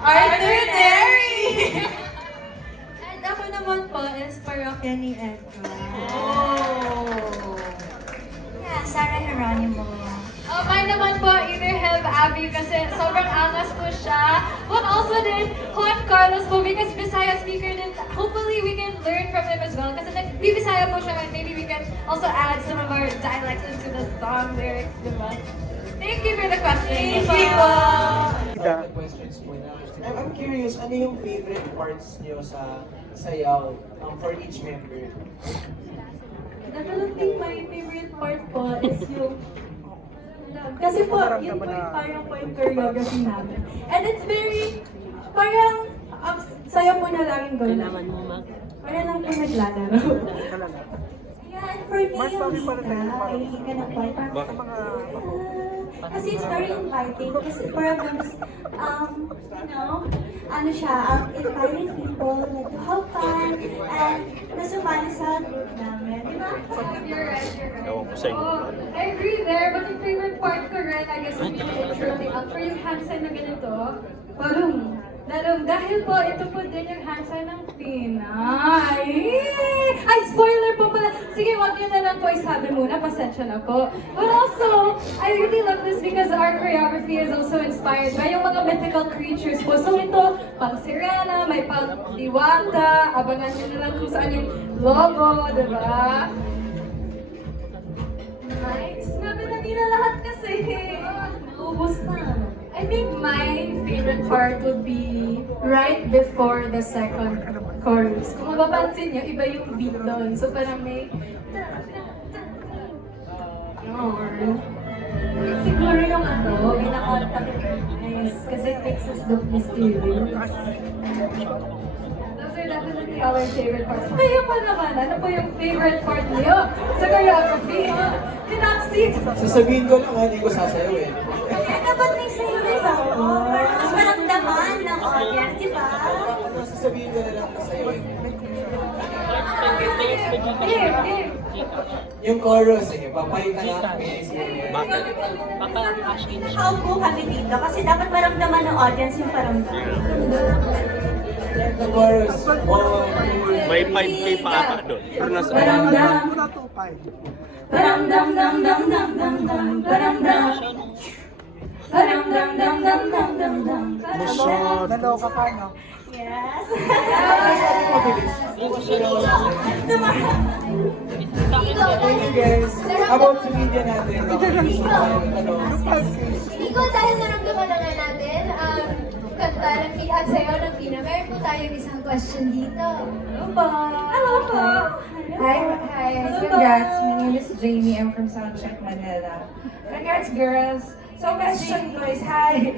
Arthur Terry! And ako naman po is parokya ni Edgar. Yeah, Sarah Geronimo. Mine naman po, either Helv Abby kasi sobrang angas po siya. But also din, Juan Carlos po because Bisaya speaker din. Hopefully we can learn from him as well. Kasi nag-Bisaya po siya and maybe we can also add some of our dialects into the song lyrics, diba? Thank you for the question. Thank you. Questions po na. I'm curious, ano yung favorite parts niyo sa sayaw for each member? Definitely my favorite part po is yung kasi po, yun po yung parang po yung choreography namin. And it's very, parang, sayo po na laging gawin. Parang lang po naglalaro. Yeah, and for me, yung ka ng part, kasi it's very inviting. Kasi parang, ano siya, inviting people like, to have fun, and nasumali sa group namin. Di ba? You're right. Oh, I agree there, but yung favorite part ko rin, I guess, would be the intro, the outro, yung hand sign na ganito. Parang, dahil po, ito po din yung hand sign ng Pinay. Ay, spoiler po pala. Sige, wag niyo na lang po isabi muna, pasensya na po. But also, I really love this because our choreography is also inspired by yung mga mythical creatures po. So ito, pang sirena, may pang diwata, abangan niyo na lang kung saan yung logo, diba? Nice. Sinabi na nila lahat kasi. Ubus na. I think my favorite part would be right before the second chorus. Kung mapapansin niyo, iba yung beat doon. So parang may... Siguro yung pinaka-nice kasi fixes the mysterious. Those are definitely our favorite parts. Kayo pa naman, ano po yung favorite part niyo sa choreography? Pinaksit! Sasabihin ko lang, hindi ko sasayaw eh. Kaya dapat may sayulis ako. Para mas maramdaman ng audience, di ba? Sasabihin ko na lang sasayaw eh. Game! Yung chorus eh, papalitan natin Nakaupo kami dito kasi dapat maramdaman ng audience yung paramdam. The chorus, May 5K pa ata doon. Pero nasa Paramdam. Paramdam dam dam dam dam dam. Paramdam. Paramdam dam dam dam dam dam. Masyad. Naloka ka, no? Yes. Mabilis. Thank you guys. About sa media natin. Nico, dahil naramdaman na nga natin, kanta ng at sayo ng Pina, meron po tayong isang question dito. Hello po. Hello po! Hi. Congrats. My name is Jamie. I'm from Soundcheck, Manila. Congrats, girls. So, question ko is, hi.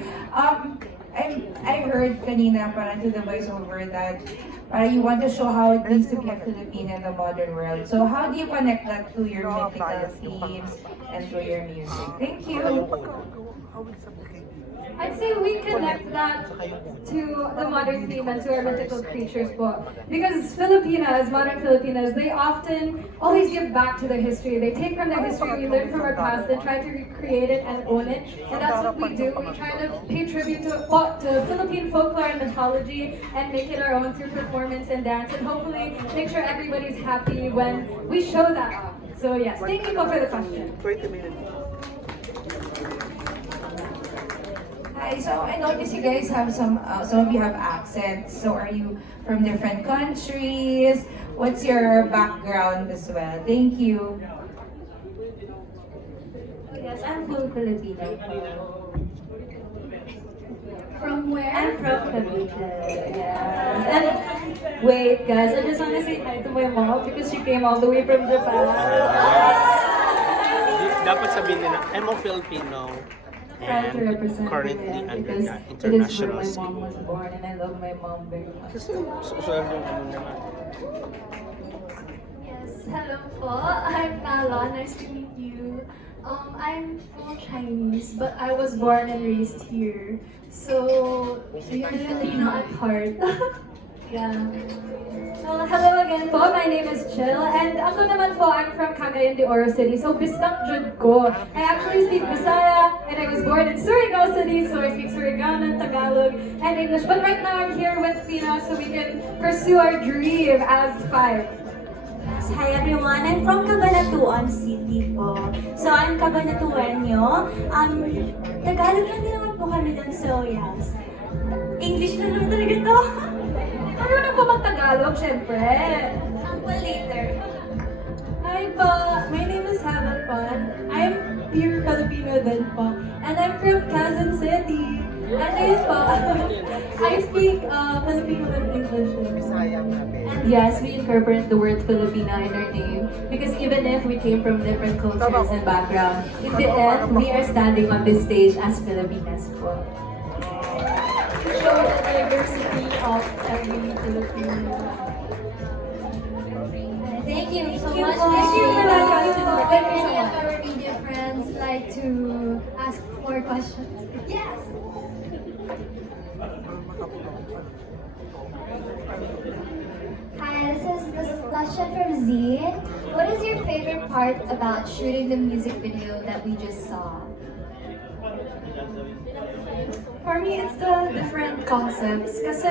I heard kanina parang to the voiceover that you want to show how it means to be a Filipino in the modern world. So, how do you connect that to your mythical themes and to your music? Thank you. I'd say we connect that to the modern theme and to our mythical creatures po. Because Filipinas, modern Filipinas, they often always give back to their history. They take from their history, we learn from our past, they try to recreate it and own it. And that's what we do. We try to pay tribute to Philippine folklore and mythology and make it our own through performance and dance. And hopefully make sure everybody's happy when we show that off. So yes, thank you for the question. 20 minutes. Hi, so I noticed you guys have some of you have accents. So are you from different countries? What's your background as well? Thank you. Yes, I'm full Filipino. From where? I'm from Cavite. Yes. And wait, guys, I just want to say hi to my mom because she came all the way from Japan. Dapat sabihin nila, I'm a Filipino. Proud to represent Currently Japan under because the it is where international my scene. mom was born and I love my mom very much. Kasi social yung ano naman. Yes, hello po. I'm Nala. Nice to meet you. I'm full Chinese, but I was born and raised here. So you're Filipino at heart. Yeah. So, hello again po. My name is Jill. And ako naman po, I'm from Cagayan de Oro City. So, Bislang Jud ko. I actually speak Bisaya, and I was born in Surigao City, so I speak Surigao, Tagalog, Tagalog, and English. But right now I'm here with Fina so we can pursue our dream as five. Hi everyone, I'm from Cabanatuan City po. So I'm Cabanatuenyo. Tagalog lang din naman po kami dun, so yes. English na naman talaga to. Marunong po mag-Tagalog, syempre. Uncle later. Hi po, my name is Hannah po. I'm pure Filipino din po. And I'm from Quezon City. And ayun po, I speak Filipino and English. And yes, we incorporate the word Filipina in our name because even if we came from different cultures and backgrounds, in the end, we are standing on this stage as Filipinas po. Show the diversity of every Filipino. Thank you so Thank you much. po. Thank you for that, guys. Would Thank you any so of much. our media friends like to ask more questions? Yes. Hi, this is question from Z. What is your favorite part about shooting the music video that we just saw? For me, it's the different concepts. Kasi,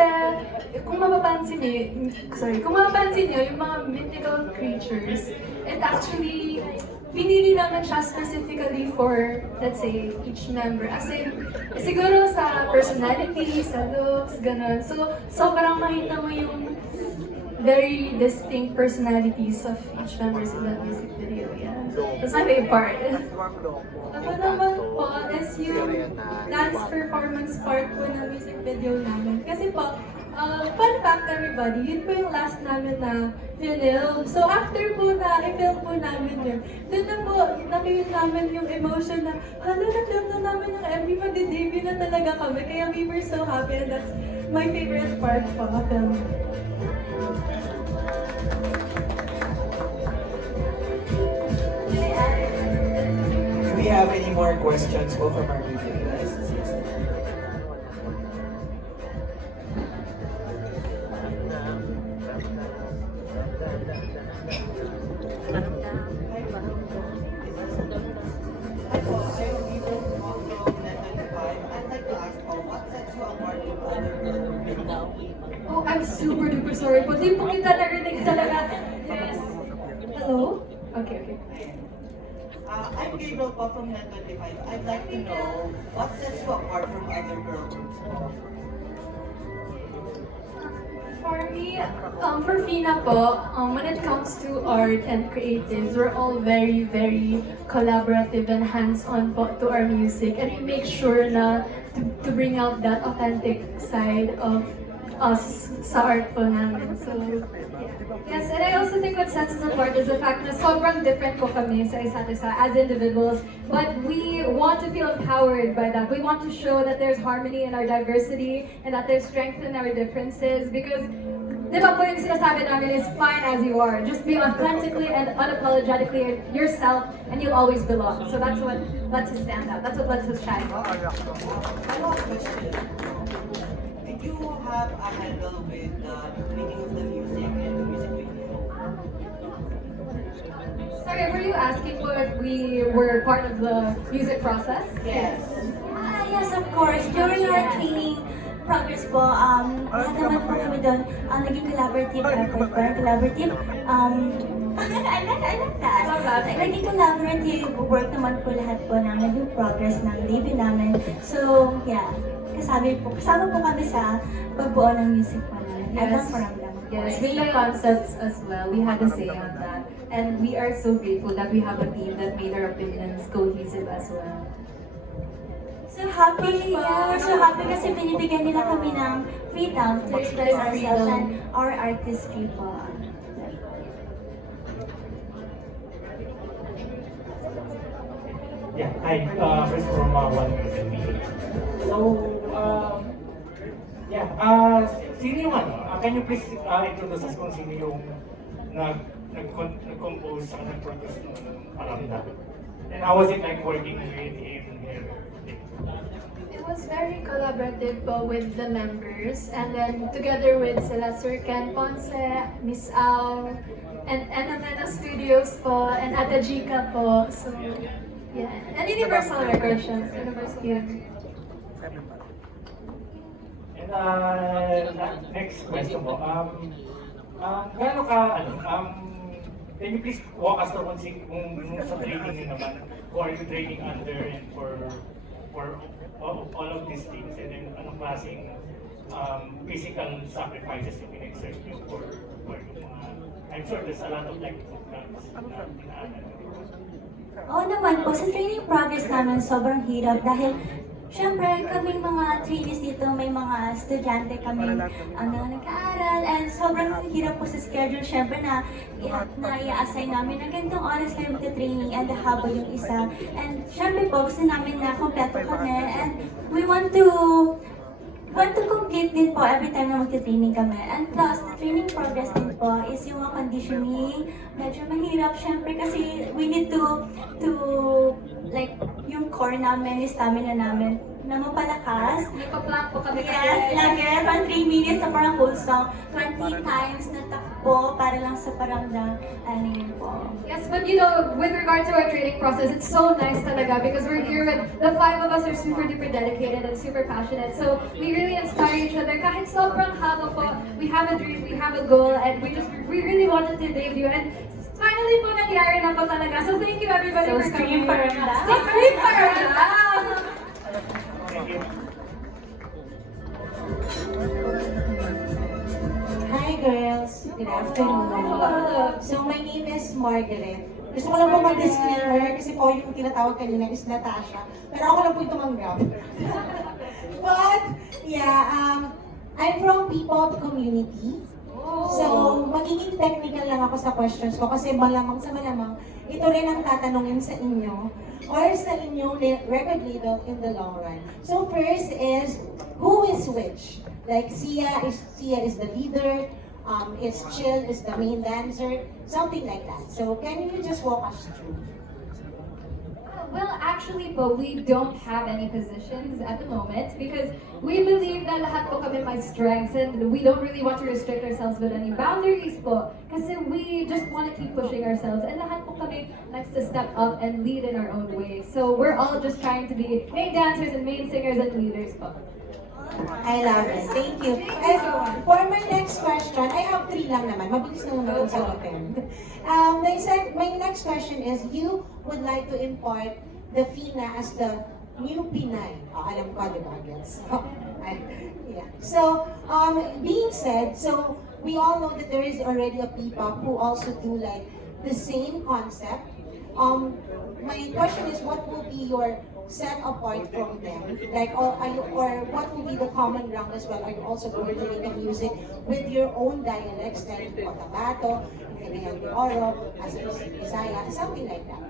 kung mapapansin niyo, yung mga mythical creatures, it actually, pinili namin siya specifically for, let's say, each member. As in, siguro sa personality, sa looks, ganun. So, sobrang makita mo yung very distinct personalities of each members in that music video. Yeah. That's my favorite part. Ako naman po is yung dance performance part po ng music video namin. Kasi po, fun fact everybody, yun po yung last namin na film. So after po na i-film po namin yun, dun na po na-feel namin yung emotion na, hala, na-film na namin yung MV, magde-debut na talaga kami. Kaya we were so happy and that's my favorite part po of film. Do we have any more questions po from our media guests? Oh, I'm super duper sorry po. Di po kita narinig talaga. Yes. Hello? Okay. I'm Gabriel po from Net25. I'd like to know what sets you apart from other girl groups po? For me, for Fina po, when it comes to art and creatives, we're all very, very collaborative and hands-on po to our music. And we make sure na to bring out that authentic side of us sa art po namin. So, yeah. Yes, and I also think what sets us apart is the fact na sobrang different po kami sa isa't isa as individuals, but we want to feel empowered by that. We want to show that there's harmony in our diversity and that there's strength in our differences because di ba po yung sinasabi namin is fine as you are. Just be authentically and unapologetically yourself and you'll always belong. So that's what lets us stand out. That's what lets us shine. Follow-up question. Did you have a handle with the making of the music and the music video? Sorry, were you asking po if we were part of the music process? Yes. Yes, of course. During our training progress po, lahat naman po kami doon, naging collaborative effort po. Collaborative, I like that. Naging collaborative work naman po lahat po ng naging progress ng debut namin. So, yeah. Kasama po kami sa pagbuo ng music po namin. At ang paramdam. yes, with the concepts as well, we had a say on that. And we are so grateful that we have a team that made our opinions cohesive as well. So happy, we're so happy kasi binibigyan nila kami ng freedom to express ourselves and our artistry po. Yeah, hi, Chris from One Million PH. So, sino yung can you please introduce us kung sino yung nag-compose sa nag-produce ng Paramdam? And how was it like working with him here? It was very collaborative po with the members and then together with sila Sir Ken Ponce, Miss Au, and Enamena Studios po, and Ate Jika po. So, yeah. And Universal Records. Universal. Yeah. next question po. Gaano ka, can you please walk us through kung sa training niyo naman, who are you training under and for all of these things, and then anong klaseng physical sacrifices yung in-exert niyo for yung mga, I'm sure there's a lot of technical plans na tinaanan. Oo naman po, sa training progress namin sobrang hirap dahil syempre kaming mga trainees dito, may mga estudyante kami nag-aaral and sobrang hirap po sa schedule syempre na i-assign namin na ganitong oras kayo magta-training and haba yung isa. And syempre po, gusto namin na kompleto kami and we want to complete din po every time na magti-training kami. And plus, the training progress din po is yung mga conditioning. Medyo mahirap, syempre, kasi we need to like, yung core namin, yung stamina namin, na mapalakas. Nagpa-plank po kami Yes, lagi. Parang 3 minutes na parang whole song. 20 times na takbo para lang sa paramdam. Ano yun po. Yes, but you know, with regard to our training process, it's so nice talaga because we're here with the 5 of us are super duper dedicated and super passionate. So we really inspire each other. Kahit sobrang haba po, we have a dream, we have a goal, and we really wanted to debut. And finally po nangyari na po talaga. So thank you everybody for coming. So stream para lang! Thank you. Hi girls, good afternoon. So my name is Margaret. Gusto ko lang po mag-disclaimer kasi po yung tinatawag kanina is Natasha. Pero ako lang po yung tumanggap. But, yeah, I'm from P-pop community. So, magiging technical lang ako sa questions ko kasi malamang sa malamang, ito rin ang tatanungin sa inyo or sa inyong record label in the long run. So first is, who is which? Like Sia is the leader, it's Chill is the main dancer, something like that. So can you just walk us through? Well, actually po, we don't have any positions at the moment because we believe na lahat po kami may strengths and we don't really want to restrict ourselves with any boundaries po kasi we just want to keep pushing ourselves and lahat po kami likes to step up and lead in our own way. So we're all just trying to be main dancers and main singers and leaders po. I love it. Thank you. And for my next question, I have 3 lang naman. Mabilis na naman itong sagutin. My next question is, you would like to impart the FINA as the new Pinay. Alam ko, di ba? Yes. Yeah. So, being said, so we all know that there is already a P-pop who also do like the same concept. My question is, what will be your set apart from them? Like, or what will be the common ground as well? Are you also going to make a music with your own dialects, like Cotabato, Cagayan de Oro, as Bisaya, something like that?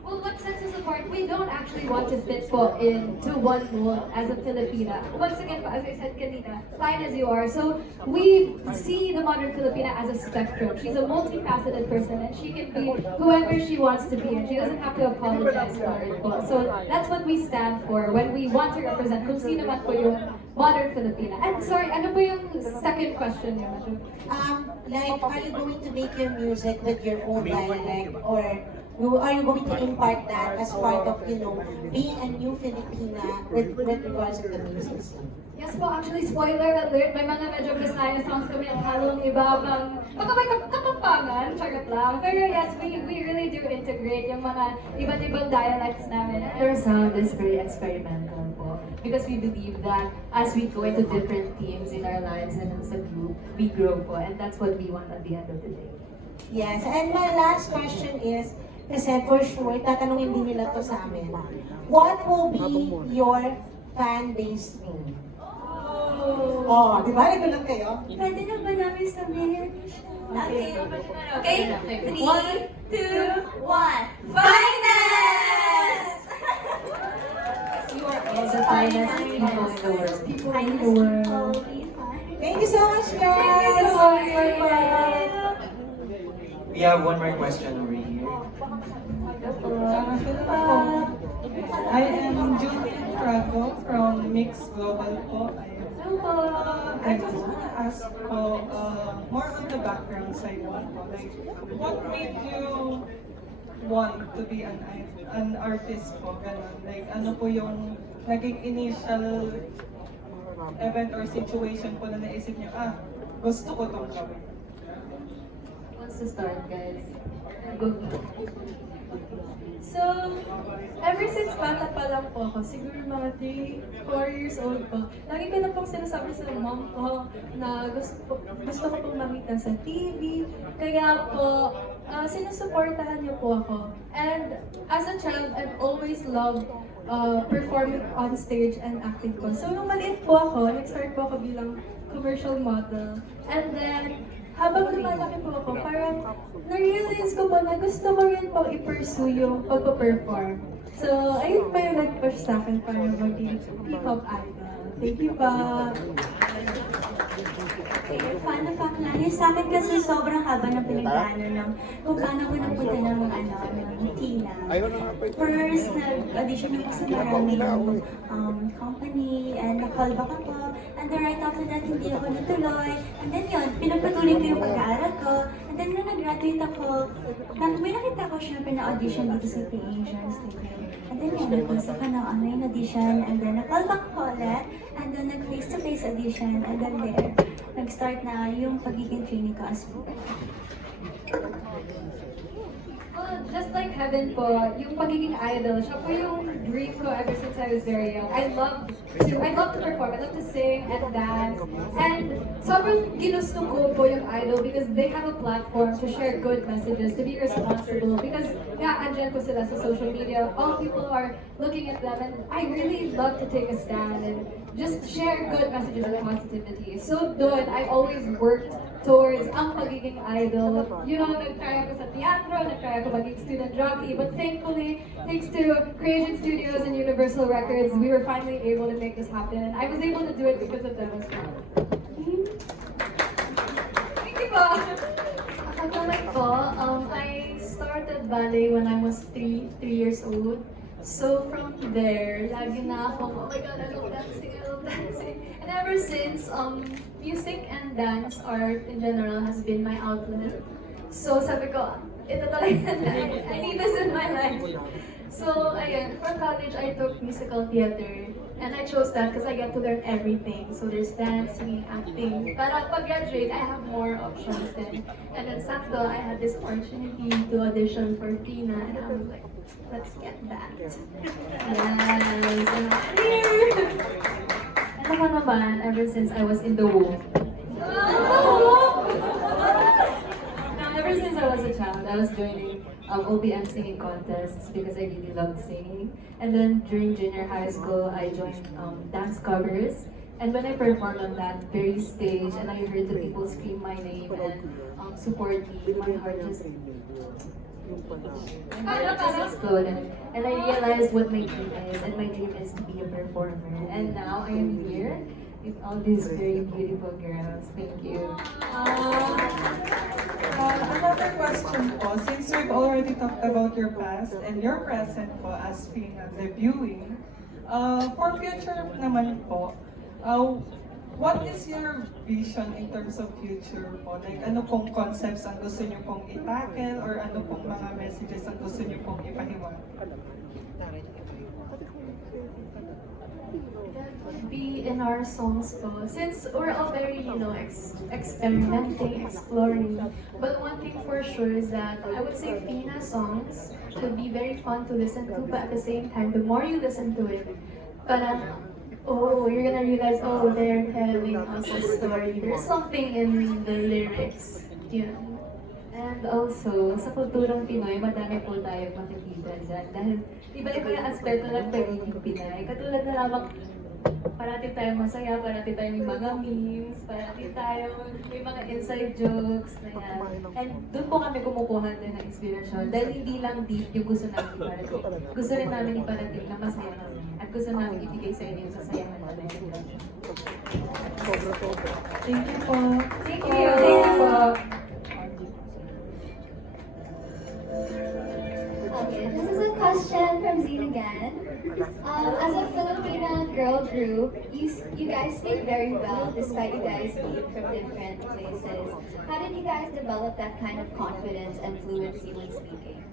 Well, what sets us apart, we don't actually want to fit po into one mold as a Filipina. Once again, as I said kanina, fine as you are. So we see the modern Filipina as a spectrum. She's a multifaceted person and she can be whoever she wants to be and she doesn't have to apologize for it po. So that's what we stand for when we want to represent kung sino man po yung modern Filipina. And sorry, ano po yung second question niyo? Like, are you going to make your music with your own dialect, or are you going to impart that as part of, you know, being a new Filipina with regards to the music scene? Yes po, actually, spoiler alert, may mga medyo Bisaya songs kami ang halong iba pang baka may kapampangan, charot lang. Pero yes, we really do integrate yung mga iba't ibang dialects namin. Our sound is very experimental po because we believe that as we go into different themes in our lives and as a group, we grow po, and that's what we want at the end of the day. Yes, and my last question is, kasi for sure, tatanungin din nila to sa amin. What will be your fan base name? Oh, di ba? Ito lang kayo. Pwede na ba namin sabihin? Okay. Okay? 3, 2, 1. Finest! You are all the finest people in the world. People in the world. Thank you so much, guys! We have one more question over here. I am Julian Franco from Mix Global po. Hello po. I just want to ask more on the background side po. Like, what made you want to be an artist po? Ganun. Like, ano po yung naging initial event or situation po na naisip niyo, gusto ko itong gawin? Wants to start, guys? Go. So, ever since bata pa lang po ako, siguro mga 3-4 years old po, lagi ko na pong sinasabi sa mom ko na gusto ko pong makita sa TV. Kaya po, sinusuportahan niyo po ako. And as a child, I've always loved performing on stage and acting po. So, nung maliit po ako, nag-start po ako bilang commercial model. And then, habang lumalaki po ako, parang na-realize ko po na gusto ko rin po i-pursue yung pagpa-perform. So, ayun pa yung nag-push sa akin para maging hip-hop idol. Thank you pa! Okay, fun fact lang. Yung sa akin kasi sobrang haba ng pinagdaanan ng kung paano ko napunta ng Tina. First, nag-audition ako sa maraming company and na-call back ako. And then right after that, hindi ako natuloy. And then yun, pinagpatuloy ko yung pag-aaral ko. And then nung nag-graduate ako, may nakita ko syempre na audition dito sa PA Studio. And then yun, nagpasa ka ng online audition. And then na-call back ko ulit. And then nag-face-to-face audition. And then there, nag-start na yung pagiging trainee ko as po. Just like Heaven po, yung pagiging idol, siya po yung dream ko ever since I was very young. I love to perform, I love to sing and dance. And sobrang ginusto ko po yung idol because they have a platform to share good messages, to be responsible. Because andyan po sila sa social media, all people are looking at them, and I really love to take a stand and just share good messages and positivity. So doon, I always worked towards ang pagiging idol. You know, nag-try ako sa teatro, nag-try ako maging student jockey, but thankfully, thanks to Creation Studios and Universal Records, we were finally able to make this happen. And I was able to do it because of them as well. Thank you po! Ako naman po, I started ballet when I was 3 years old. So from there, lagi na akong, oh my God, I love dancing. And ever since, music and dance, art in general, has been my outlet. So sabi ko, ito talaga na, I need this in my life. So ayun, for college, I took musical theater. And I chose that because I get to learn everything. So there's dancing, acting. Para pag-graduate, I have more options then. And then sakto, I had this opportunity to audition for Tina. And I was like, let's get that. Yes! And I'm here! And ako naman, ever since I was in the womb. Ever since I was a child, I was joining OPM singing contests because I really loved singing. And then during junior high school, I joined dance covers. And when I performed on that very stage and I heard the people scream my name and support me, my heart just exploded. And I realized what my dream is, and my dream is to be a performer. And now I am here with all these very beautiful girls. Thank you. Another question po, since we've already talked about your past and your present po as Fina debuting, for future naman po, what is your vision in terms of future po? Like, ano pong concepts ang gusto niyo pong i-tackle or ano pong mga messages ang gusto niyo pong ipahiwatig? Be in our songs po. Since we're all very, experimenting, exploring. But one thing for sure is that I would say Fina songs should be very fun to listen to, but at the same time, the more you listen to it, parang, you're gonna realize, they're telling us a story. There's something in the lyrics. Yeah. And also, sa kulturang Pinoy, madami po tayo makikita dyan. Dahil iba-iba yung aspeto ng pagiging Pinay. Katulad na lamang, parati tayo masaya, parati tayo may mga memes, parati tayo may mga inside jokes na yan. And doon po kami kumukuha din ng inspirasyon. Dahil hindi lang deep yung gusto namin iparating. Gusto rin namin iparating na masaya kami. At gusto namin ibigay sa inyo yung kasayahan namin. Thank you po. Thank you! Thank you po! Okay, this is a question from Zine again. As a Filipina girl girl group. You guys speak very well despite you guys being from different places. How did you guys develop that kind of confidence and fluency when speaking?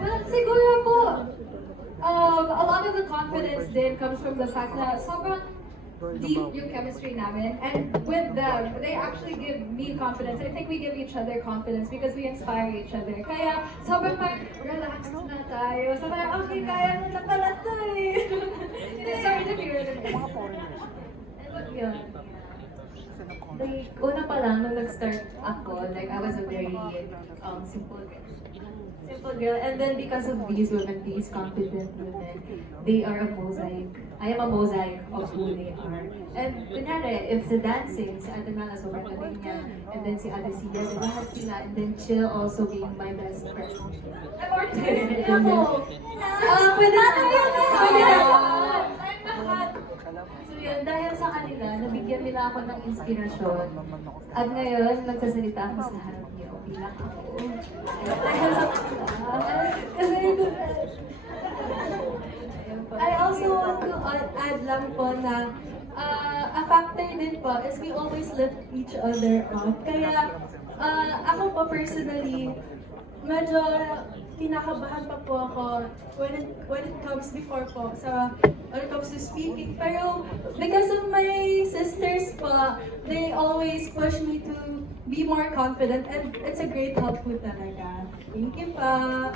Well, siguro po, a lot of the confidence din comes from the fact na sobrang deep yung chemistry namin. And with them, they actually give me confidence. I think we give each other confidence because we inspire each other. Kaya sobrang parang relax na tayo. So parang, okay, kaya mo na pala to eh. Sorry to be really yun. Like, una pa lang, nung nag-start ako, like, I was a very simple girl. And then because of these women, these confident women, they are a mosaic. I am a mosaic of who they are. And kunyari, if sa dancing, si Ate Nala sobrang galing niya, and then si Ate Sia, lahat sila, and then Chill also being my best friend. I'm ordained ako! Pwede na! Pwede na! So yun, dahil sa kanila, nabigyan nila ako ng inspirasyon. At ngayon, nagsasalita ako sa harap niyo bilang ako. Dahil sa kasi I also want to add lang po na a factor din po is we always lift each other up. Kaya ako po personally, medyo kinakabahan pa po ako when it comes to speaking. Pero because of my sisters po, they always push me to be more confident and it's a great help po talaga. Thank you pa.